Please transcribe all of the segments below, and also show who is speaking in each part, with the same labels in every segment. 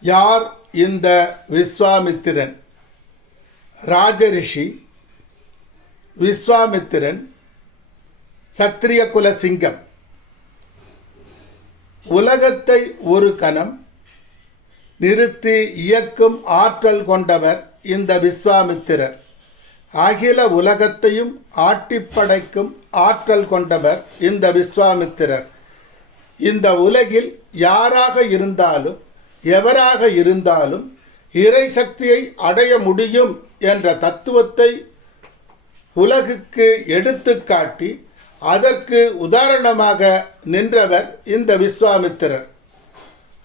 Speaker 1: யார் இந்த விஸ்வாமித்திரன்? ராஜரிஷி விஸ்வாமித்திரன் சத்திரிய குல சிங்கம். உலகத்தை ஒரு கணம் நிறுத்தி இயக்கும் ஆற்றல் கொண்டவர் இந்த விஸ்வாமித்திரர். அகில உலகத்தையும் ஆட்டிப்படைக்கும் ஆற்றல் கொண்டவர் இந்த விஸ்வாமித்திரர். இந்த உலகில் யாராக இருந்தாலும் எவராக இருந்தாலும் இறை சக்தியை அடைய முடியும் என்ற தத்துவத்தை உலகுக்கு எடுத்துக்காட்டி அதற்கு உதாரணமாக நின்றவர் இந்த விஸ்வாமித்திரர்.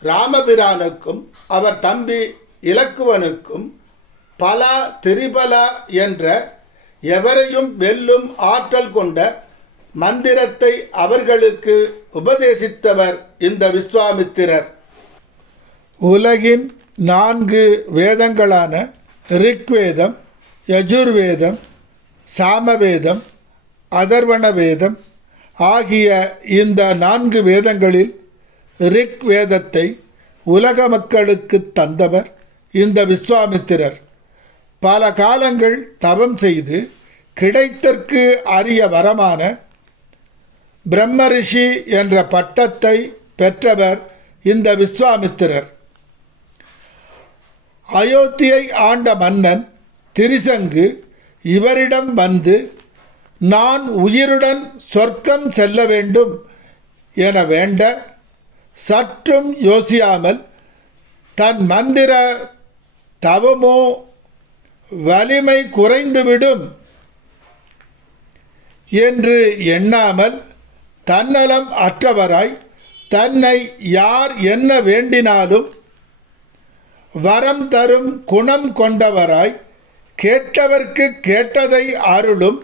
Speaker 1: ராமபிரானுக்கும் அவர் தம்பி இலக்குவனுக்கும் பலா திரிபலா என்ற எவரையும் வெல்லும் ஆற்றல் கொண்ட மந்திரத்தை அவர்களுக்கு உபதேசித்தவர் இந்த விஸ்வாமித்திரர். உலகின் நான்கு வேதங்களான ரிக்வேதம் யஜுர்வேதம் சாமவேதம் அதர்வண வேதம் ஆகிய இந்த நான்கு வேதங்களில் ரிக் வேதத்தை உலக மக்களுக்கு தந்தவர் இந்த விஸ்வாமித்திரர். பல காலங்கள் தவம் செய்து கிடைத்தற்கு அரிய வரமான பிரம்மரிஷி என்ற பட்டத்தை பெற்றவர் இந்த விஸ்வாமித்திரர். அயோத்தியை ஆண்ட மன்னன் திரிசங்கு இவரிடம் வந்து நான் உயிருடன் சொர்க்கம் செல்ல வேண்டும் என வேண்ட சற்றும் யோசியாமல் தன் மந்திர தவமோ வலிமை குறைந்துவிடும் என்று எண்ணாமல் தன்னலம் அற்றவராய் தன்னை யார் என்ன வேண்டினாலும் வரம் தரும் குணம் கொண்டவராய் கேட்டவர்க்கு கேட்டதை அருளும்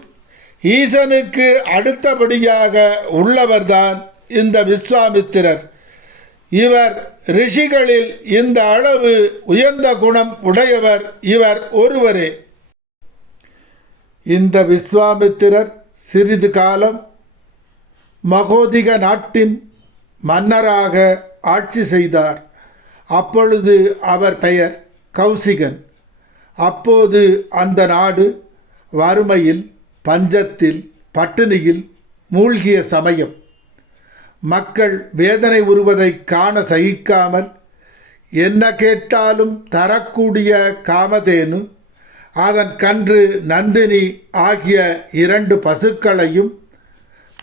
Speaker 1: ஈசனுக்கு அடுத்தபடியாக உள்ளவர்தான் இந்த விஸ்வாமித்திரர். இவர் ரிஷிகளில் இந்த அளவு உயர்ந்த குணம் உடையவர் இவர் ஒருவரே. இந்த விஸ்வாமித்திரர் சிறிது காலம் மகோதிக நாட்டின் மன்னராக ஆட்சி செய்தார். அப்பொழுது அவர் பெயர் கௌசிகன். அப்போது அந்த நாடு வறுமையில் பஞ்சத்தில் பட்டினியில் மூழ்கிய சமயம். மக்கள் வேதனை உருவதை காண சகிக்காமல் என்ன கேட்டாலும் தரக்கூடிய காமதேனு அதன் கன்று நந்தினி ஆகிய இரண்டு பசுக்களையும்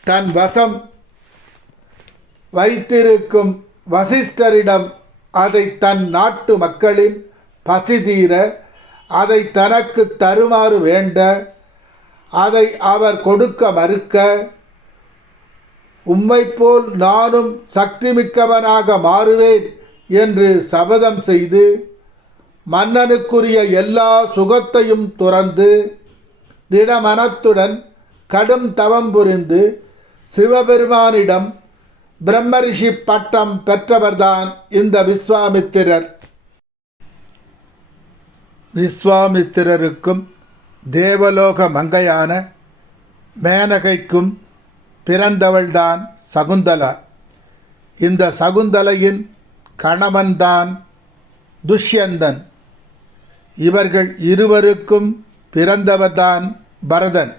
Speaker 1: தன் வசம் வைத்திருக்கும் வசிஷ்டரிடம் அதை தன் நாட்டு மக்களின் பசி தீர அதை தனக்கு தருமாறு வேண்ட அதை அவர் கொடுக்க மறுக்க உம்மை போல் நானும் சக்திமிக்கவனாக மாறுவேன் என்று சபதம் செய்து மன்னனுக்குரிய எல்லா சுகத்தையும் துறந்து திடமனத்துடன் கடும் தவம் புரிந்து சிவபெருமானிடம் பிரம்மரிஷி பட்டம் பெற்றவர்தான் இந்த விஸ்வாமித்திரர். விஸ்வாமித்திரருக்கும் தேவலோக மங்கையான மேனகைக்கும் பிறந்தவள்தான் சகுந்தலா. இந்த சகுந்தலையின் கணவன்தான் துஷ்யந்தன். இவர்கள் இருவருக்கும் பிறந்தவர்தான் பரதன்.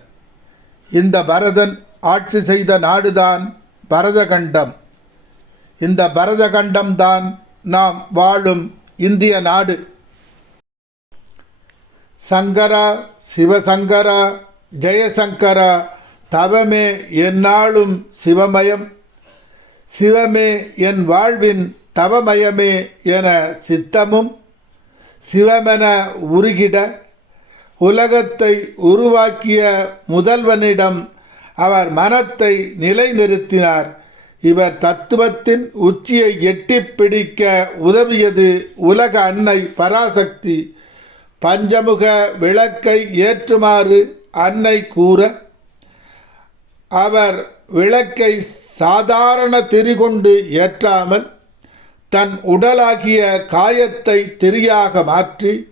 Speaker 1: இந்த பரதன் ஆட்சி செய்த நாடுதான் பரதகண்டம். இந்த பரதகண்டம்தான் நாம் வாழும் இந்திய நாடு. சங்கரா சிவசங்கரா ஜெயசங்கரா தவமே எந்நாளும் சிவமயம். சிவமே என் வாழ்வின் தவமயமே என சித்தமும் சிவமென உருகிட. உலகத்தை உருவாக்கிய முதல்வனிடம் அவர் மனத்தை நிலைநிறுத்தினார். இவர் தத்துவத்தின் உச்சியை எட்டிப் பிடிக்க உதவியது உலக அன்னை பராசக்தி. பஞ்சமுக விளக்கை ஏற்றுமாறு அன்னை கூற அவர் விளக்கை சாதாரண திரிகொண்டு ஏற்றாமல் தன் உடலாகிய காயத்தை திரியாக மாற்றி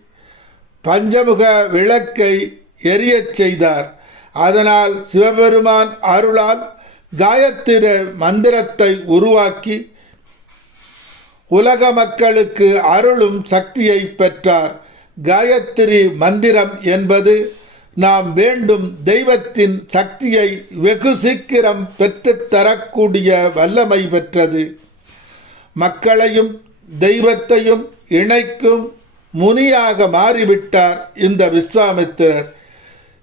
Speaker 1: பஞ்சமுக விளக்கை எரியச் செய்தார். அதனால் சிவபெருமான் அருளால் காயத்திர மந்திரத்தை உருவாக்கி உலக மக்களுக்கு அருளும் சக்தியை பெற்றார். காயத்ரி மந்திரம் என்பது நாம் வேண்டும் தெய்வத்தின் சக்தியை வெகு சீக்கிரம் பெற்றுத்தரக்கூடிய வல்லமை பெற்றது. மக்களையும் தெய்வத்தையும் இணைக்கும் முனியாக மாறிவிட்டார் இந்த விஸ்வாமித்திரர்.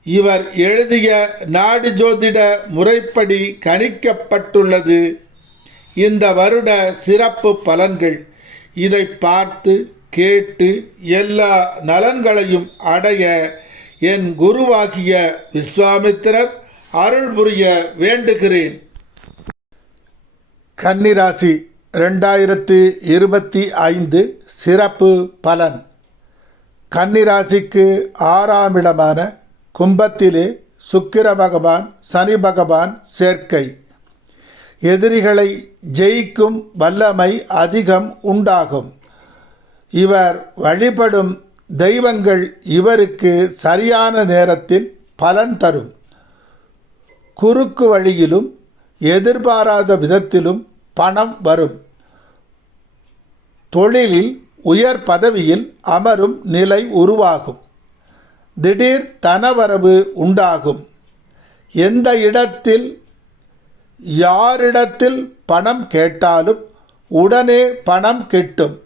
Speaker 1: இவர் எழுதிய நாடு ஜோதிட முறைப்படி கணிக்கப்பட்டுள்ளது. இந்த வருட சிறப்பு பலன்கள். இதை பார்த்து கேட்டு எல்லா நலன்களையும் அடைய என் குருவாகிய விஸ்வாமித்திரர் அருள் புரிய வேண்டுகிறேன். கன்னிராசி ரெண்டாயிரத்து இருபத்தி ஐந்து சிறப்பு பலன். கன்னிராசிக்கு ஆறாம் இடமான கும்பத்திலே சுக்கிர பகவான் சனி பகவான் சேர்க்கை. எதிரிகளை ஜெயிக்கும் வல்லமை அதிகம் உண்டாகும். இவர் வழிபடும் தெய்வங்கள் இவருக்கு சரியான நேரத்தில் பலன் தரும். குறுக்கு வழியிலும் எதிர்பாராத விதத்திலும் பணம் வரும். தொழிலில் உயர் பதவியில் அமரும் நிலை உருவாகும். திடீர் தனவரவு உண்டாகும். எந்த இடத்தில் யாரிடத்தில் பணம் கேட்டாலும் உடனே பணம் கிட்டும்.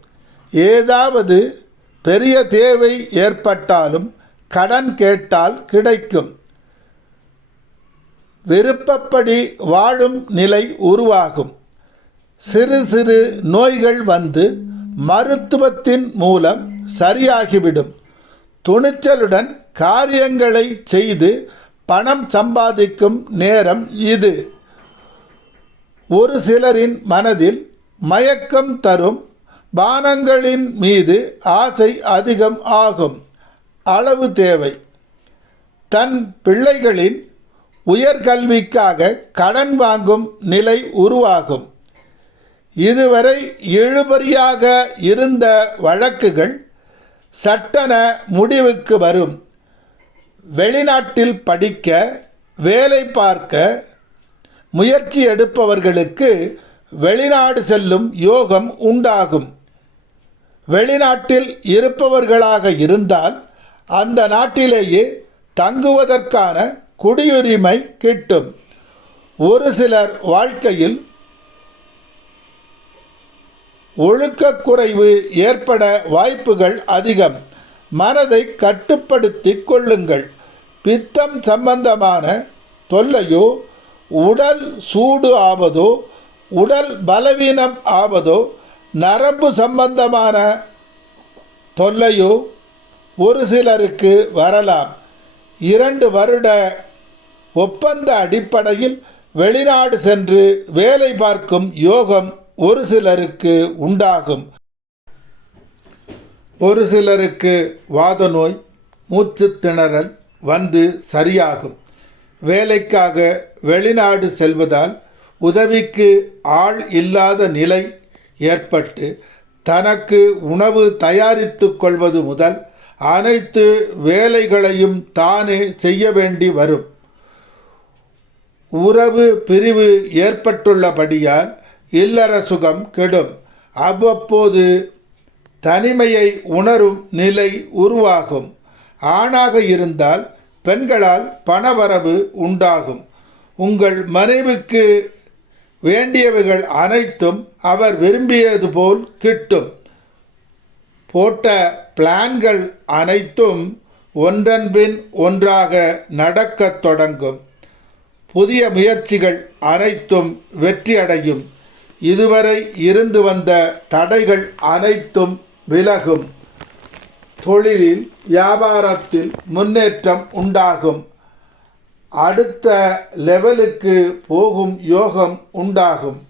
Speaker 1: ஏதாவது பெரிய தேவை ஏற்பட்டாலும் கடன் கேட்டால் கிடைக்கும். விருப்பப்படி வாழும் நிலை உருவாகும். சிறு சிறு நோய்கள் வந்து மருத்துவத்தின் மூலம் சரியாகிவிடும். துணிச்சலுடன் காரியங்களை செய்து பணம் சம்பாதிக்கும் நேரம் இது. ஒரு சிலரின் மனதில் மயக்கம் தரும் பானங்களின் மீது ஆசை அதிகம் ஆகும். அளவு தேவை. தன் பிள்ளைகளின் உயர்கல்விக்காக கடன் வாங்கும் நிலை உருவாகும். இதுவரை இழுபறியாக இருந்த வழக்குகள் சட்டன முடிவுக்கு வரும். வெளிநாட்டில் படிக்க வேலை பார்க்க முயற்சி எடுப்பவர்களுக்கு வெளிநாடு செல்லும் யோகம் உண்டாகும். வெளிநாட்டில் இருப்பவர்களாக இருந்தால் அந்த நாட்டிலேயே தங்குவதற்கான குடியுரிமை கிட்டும். ஒரு சிலர் வாழ்க்கையில் ஒழுக்கக்குறைவு ஏற்பட வாய்ப்புகள் அதிகம். மனதை கட்டுப்படுத்தி கொள்ளுங்கள். பித்தம் சம்பந்தமான தொல்லையோ உடல் சூடு ஆவதோ உடல் பலவீனம் ஆவதோ நரம்பு சம்பந்தமான தொல்லையோ ஒரு சிலருக்கு வரலாம். இரண்டு வருட ஒப்பந்த அடிப்படையில் வெளிநாடு சென்று வேலை பார்க்கும் யோகம் ஒரு சிலருக்கு உண்டாகும். ஒரு சிலருக்கு வாத நோய் மூச்சு திணறல் வந்து சரியாகும். வேலைக்காக வெளிநாடு செல்வதால் உதவிக்கு ஆள் இல்லாத நிலை ஏற்பட்டு தனக்கு உணவு தயாரித்து கொள்வது முதல் அனைத்து வேலைகளையும் தானே செய்ய வேண்டி வரும். உறவு பிரிவு ஏற்பட்டுள்ளபடியால் இல்லற சுகம் கெடும். அவ்வப்போது தனிமையை உணரும் நிலை உருவாகும். ஆணாக இருந்தால் பெண்களால் பணவரவு உண்டாகும். உங்கள் மனைவிக்கு வேண்டியவைகள் அனைத்தும் அவர் விரும்பியது போல் கிட்டும். போட்ட பிளான்கள் அனைத்தும் ஒன்றன்பின் ஒன்றாக நடக்கத் தொடங்கும். புதிய முயற்சிகள் அனைத்தும் வெற்றியடையும். இதுவரை இருந்து வந்த தடைகள் அனைத்தும் விலகும். தொழிலில் வியாபாரத்தில் முன்னேற்றம் உண்டாகும். அடுத்த லெவலுக்கு போகும் யோகம் உண்டாகும்.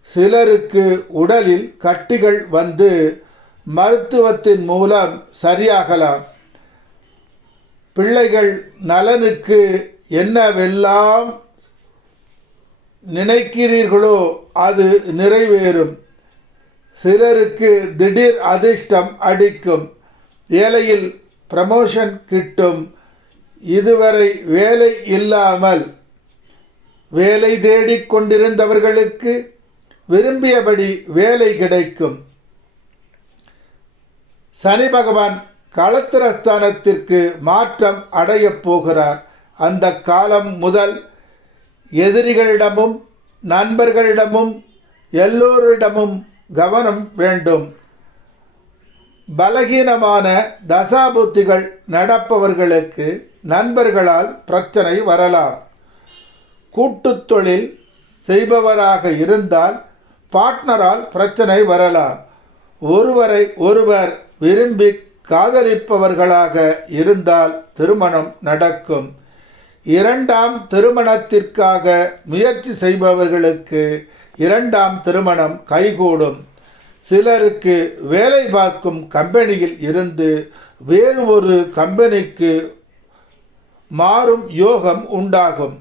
Speaker 1: சிலருக்கு உடலில் கட்டிகள் வந்து மருத்துவத்தின் மூலம் சரியாகலாம். பிள்ளைகள் நலனுக்கு என்னவெல்லாம் நினைக்கிறீர்களோ அது நிறைவேறும். சிலருக்கு திடீர் அதிர்ஷ்டம் அடிக்கும். வேலையில் ப்ரமோஷன் கிட்டும். இதுவரை வேலை இல்லாமல் வேலை தேடிக் கொண்டிருந்தவர்களுக்கு விரும்பியபடி வேலை கிடைக்கும். சனி பகவான் களத்திரஸ்தானத்திற்கு மாற்றம் அடையப் போகிறார். அந்த காலம் முதல் எதிரிகளிடமும் நண்பர்களிடமும் எல்லோரிடமும் கவனம் வேண்டும். பலகீனமான தசாபுத்திகள் நடப்பவர்களுக்கு நண்பர்களால் பிரச்சனை வரலாம். கூட்டுத் தொழில் செய்பவராக இருந்தால் பார்ட்னரால் பிரச்சனை வரலாம். ஒருவரை ஒருவர் விரும்பி காதலிப்பவர்களாக இருந்தால் திருமணம் நடக்கும். இரண்டாம் திருமணத்திற்காக முயற்சி செய்பவர்களுக்கு இரண்டாம் திருமணம் கைகூடும். சிலருக்கு வேலை பார்க்கும் கம்பெனியில் இருந்து வேறு ஒரு கம்பெனிக்கு மாறும் யோகம் உண்டாகும்.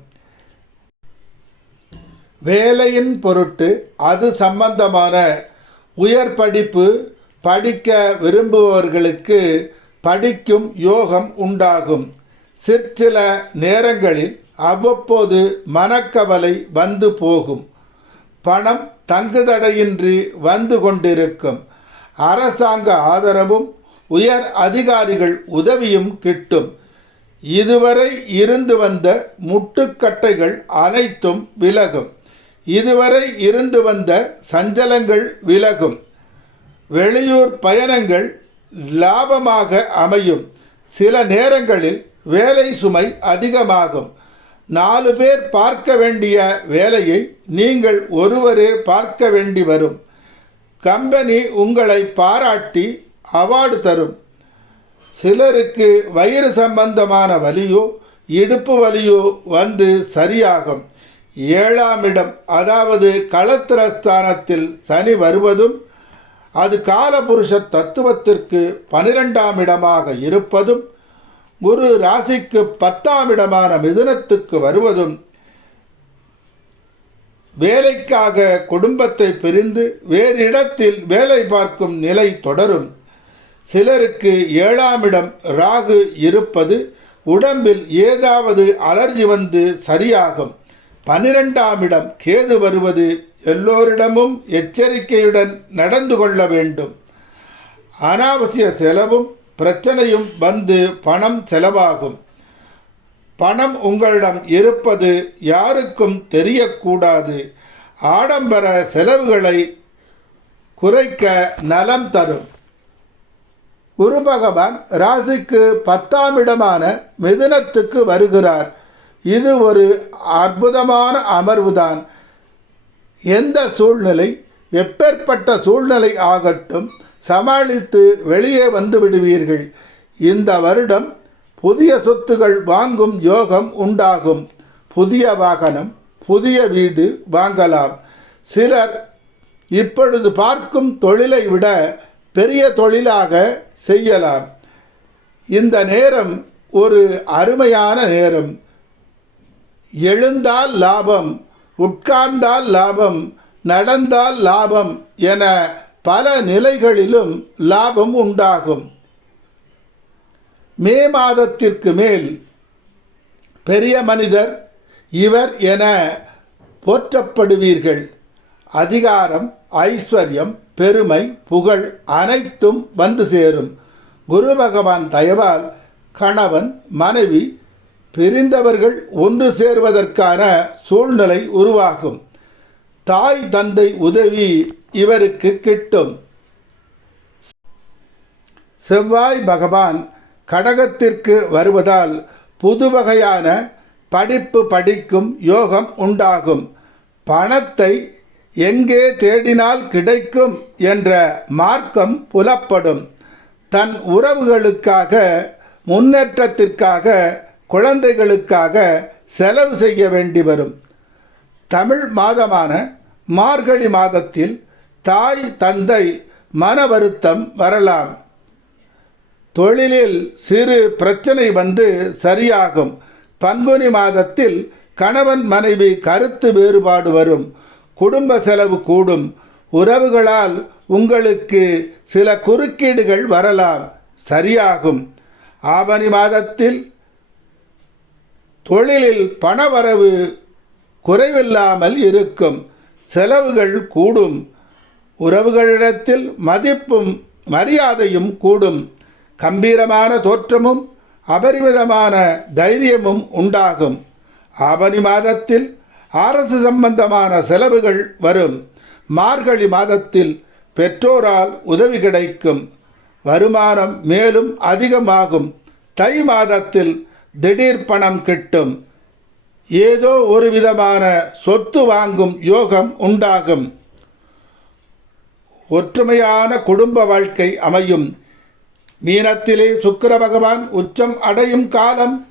Speaker 1: வேலையின் பொருட்டு அது சம்பந்தமான உயர் படிப்பு படிக்க விரும்புபவர்களுக்கு படிக்கும் யோகம் உண்டாகும். சிற்சில நேரங்களில் அவ்வப்போது மனக்கவலை வந்து போகும். பணம் தங்குதடையின்றி வந்து கொண்டிருக்கும். அரசாங்க ஆதரவும் உயர் அதிகாரிகள் உதவியும் கிட்டும். இதுவரை இருந்து வந்த முட்டுக்கட்டைகள் அனைத்தும் விலகும். இதுவரை இருந்து வந்த சஞ்சலங்கள் விலகும். வெளியூர் பயணங்கள் லாபமாக அமையும். சில நேரங்களில் வேலை சுமை அதிகமாகும். நாலு பேர் பார்க்க வேண்டிய வேலையை நீங்கள் ஒருவரே பார்க்க வேண்டி வரும். கம்பெனி உங்களை பாராட்டி அவார்டு தரும். சிலருக்கு வயிறு சம்பந்தமான வலியோ இடுப்பு வலியோ வந்து சரியாகும். ஏழாம் இடம் அதாவது களத்திரஸ்தானத்தில் சனி வருவதும் அது காலபுருஷ தத்துவத்திற்கு பனிரெண்டாம் இடமாக இருப்பதும் குரு ராசிக்கு பத்தாம் இடமான மிதுனத்துக்கு வருவதும் வேலைக்காக குடும்பத்தை பிரிந்து வேறு இடத்தில் வேலை பார்க்கும் நிலை தொடரும். சிலருக்கு ஏழாம் இடம் ராகு இருப்பது உடம்பில் ஏதாவது அலர்ஜி வந்து சரியாகும். பனிரெண்டாம் இடம் கேது வருவது எல்லோரிடமும் எச்சரிக்கையுடன் நடந்து கொள்ள வேண்டும். அனாவசிய செலவும் பிரச்சனையும் வந்து பணம் செலவாகும். பணம் உங்களிடம் இருப்பது யாருக்கும் தெரியக்கூடாது. ஆடம்பர செலவுகளை குறைக்க நலம் தரும். குரு பகவான் ராசிக்கு பத்தாம் இடமான மிதுனத்துக்கு வருகிறார். இது ஒரு அற்புதமான அமர்வுதான். எந்த சூழ்நிலை எப்பேற்பட்ட சூழ்நிலை ஆகட்டும் சமாளித்து வெளியே வந்து விடுவீர்கள். இந்த வருடம் புதிய சொத்துகள் வாங்கும் யோகம் உண்டாகும். புதிய வாகனம் புதிய வீடு வாங்கலாம். சிலர் இப்பொழுது பார்க்கும் தொழிலை விட பெரிய தொழிலாக செய்யலாம். இந்த நேரம் ஒரு அருமையான நேரம். எழுந்தால் லாபம் உட்கார்ந்தால் லாபம் நடந்தால் லாபம் என பல நிலைகளிலும் லாபம் உண்டாகும். மே மாதத்திற்கு மேல் பெரிய மனிதர் இவர் என போற்றப்படுவீர்கள். அதிகாரம் ஐஸ்வர்யம் பெருமை புகழ் அனைத்தும் வந்து சேரும். குரு பகவான் தயவால் கணவன் மனைவி பிரிந்தவர்கள் ஒன்று சேர்வதற்கான சூழ்நிலை உருவாகும். தாய் தந்தை உதவி இவருக்கு கிட்டும். செவ்வாய் பகவான் கடகத்திற்கு வருவதால் புது வகையான படிப்பு படிக்கும் யோகம் உண்டாகும். பணத்தை எங்கே தேடினால் கிடைக்கும் என்ற மார்க்கம் புலப்படும். தன் உறவுகளுக்காக முன்னேற்றத்திற்காக குழந்தைகளுக்காக செலவு செய்ய வேண்டி வரும். தமிழ் மாதமான மார்கழி மாதத்தில் தாய் தந்தை மன வருத்தம் வரலாம். தொழிலில் சிறு பிரச்சனை வந்து சரியாகும். பங்குனி மாதத்தில் கணவன் மனைவி கருத்து வேறுபாடு வரும். குடும்ப செலவு கூடும். உறவுகளால் உங்களுக்கு சில குறுக்கீடுகள் வரலாம். சரியாகும். ஆவணி மாதத்தில் தொழிலில் பணவரவு குறைவில்லாமல் இருக்கும். செலவுகள் கூடும். உறவுகளிடத்தில் மதிப்பும் மரியாதையும் கூடும். கம்பீரமான தோற்றமும் அபரிமிதமான தைரியமும் உண்டாகும். ஆவணி மாதத்தில் அரசு சம்பந்தமான செலவுகள் வரும். மார்கழி மாதத்தில் பெற்றோரால் உதவி கிடைக்கும். வருமானம் மேலும் அதிகமாகும். தை மாதத்தில் திடீர் பணம் கிட்டும். ஏதோ ஒரு விதமான சொத்து வாங்கும் யோகம் உண்டாகும். ஒற்றுமையான குடும்ப வாழ்க்கை அமையும். மீனத்திலே சுக்கர பகவான் உச்சம் அடையும் காலம்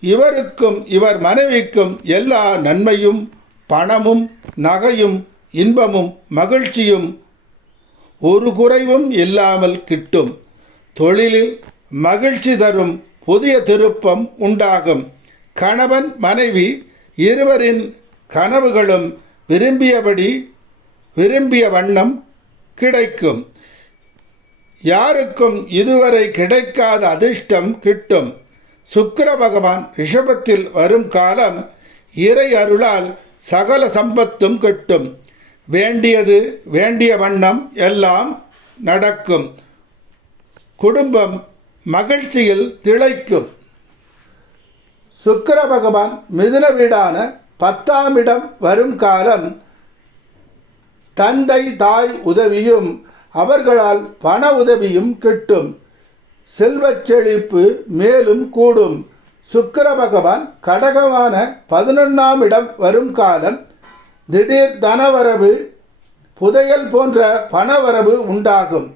Speaker 1: இவருக்கும் இவர் மனைவிக்கும் எல்லா நன்மையும் பணமும் நகையும் இன்பமும் மகிழ்ச்சியும் ஒரு குறைவும் இல்லாமல் கிட்டும். தொழிலில் மகிழ்ச்சி தரும் புதிய திருப்பம் உண்டாகும். கணவன் மனைவி இருவரின் கனவுகளும் விரும்பியபடி விரும்பிய வண்ணம் கிடைக்கும். யாருக்கும் இதுவரை கிடைக்காத அதிர்ஷ்டம் கிட்டும். சுக்கர பகவான் ரிஷபத்தில் வரும் காலம் இறை அருளால் சகல சம்பத்தும் கிட்டும். வேண்டியது வேண்டிய வண்ணம் எல்லாம் நடக்கும். குடும்பம் மகிழ்ச்சியில் திளைக்கும். சுக்கர பகவான் மிதுன வீடான பத்தாம் இடம் வரும் காலம் தந்தை தாய் உதவியும் அவர்களால் பண உதவியும் கிட்டும். செல்வச் செழிப்பு மேலும் கூடும். சுக்கர பகவான் கடகமான பதினொன்றாம் இடம் வரும் காலம். திடீர் தனவரவு புதையல் போன்ற பணவரவு உண்டாகும்.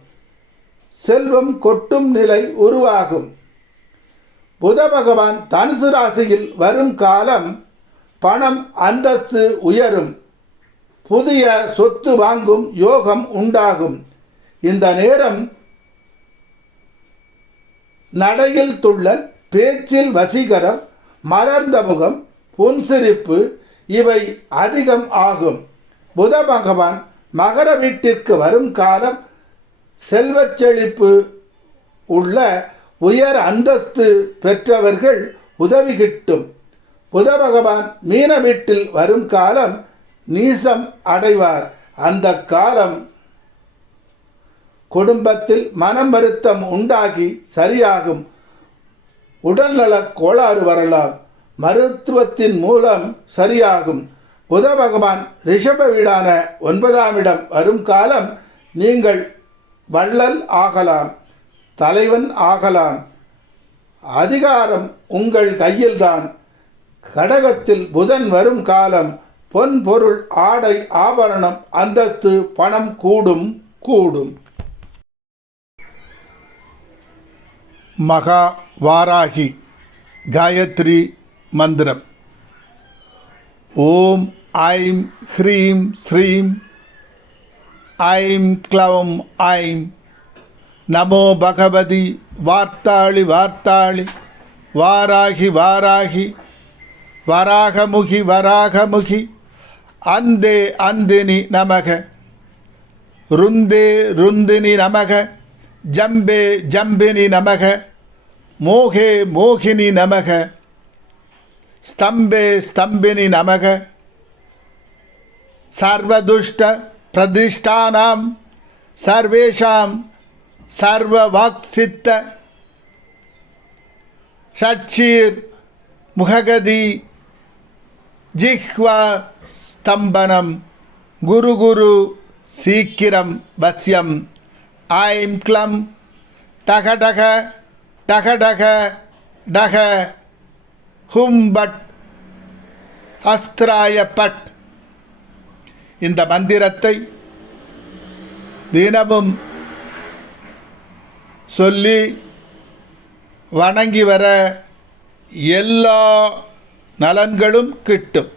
Speaker 1: செல்வம் கொட்டும் நிலை உருவாகும். புத பகவான் தனுசு ராசியில் வரும் காலம் பணம் அந்தஸ்து உயரும். புதிய சொத்து வாங்கும் யோகம் உண்டாகும். இந்த நேரம் நடையில் துள்ளல் பேச்சில் வசீகரம் மலர்ந்த முகம் புன்சிரிப்பு இவை அதிகம் ஆகும். புத பகவான் மகர வீட்டிற்கு வரும் காலம் செல்வச் செழிப்பு உள்ள உயர் அந்தஸ்து பெற்றவர்கள் உதவி கிட்டும். புத பகவான் மீன வீட்டில் வரும் காலம் நீசம் அடைவார். அந்த காலம் குடும்பத்தில் மனம் வருத்தம் உண்டாகி சரியாகும். உடல்நலக் கோளாறு வரலாம். மருத்துவத்தின் மூலம் சரியாகும். புத பகவான் ரிஷப வீடான ஒன்பதாம் இடம் வரும் காலம் நீங்கள் வள்ளல் ஆகலாம். தலைவன் ஆகலாம் அதிகாரம் உங்கள் கையில்தான். கடகத்தில் புதன் வரும் காலம் பொன் பொருள் ஆடை ஆபரணம் அந்தஸ்து பணம் கூடும் கூடும். மகா வாராகி காயத்ரி மந்திரம். ஓம் ஐம் ஹ்ரீம் ஸ்ரீம் ஐம் க்ளவம் ஐம். நமோ பகவதி வார்த்தாளி வார்த்தாளி வாராகி வாராகி வராகமுகி வராகமுகி அந்தே அந்தினி நமக ருந்தே ருந்தினி நமக ஜம்பே ஜம்பினி நமக மோகே மோகினி நமக ಸ್ತಂಭೆ ಸ್ತಂಭಿನಿ ನಮಗ ಸರ್ವದುಷ್ಟ ಪ್ರತಿಷ್ಠಾನಾಂ ಸರ್ವೇಷಾಂ சர்வ வாக் சித்த ஷட்சீர் முககதி ஜிஹ்வா ஸ்தம்பனம் குரு குரு சீக்கிரம் வசியம் ஐம் க்ளம் டக டக டக. டக டக ஹும் பட். ஹஸ்திராய இந்த மந்திரத்தை தினமும் சொல்லி வணங்கி வர எல்லா நலன்களும் கிட்டும்.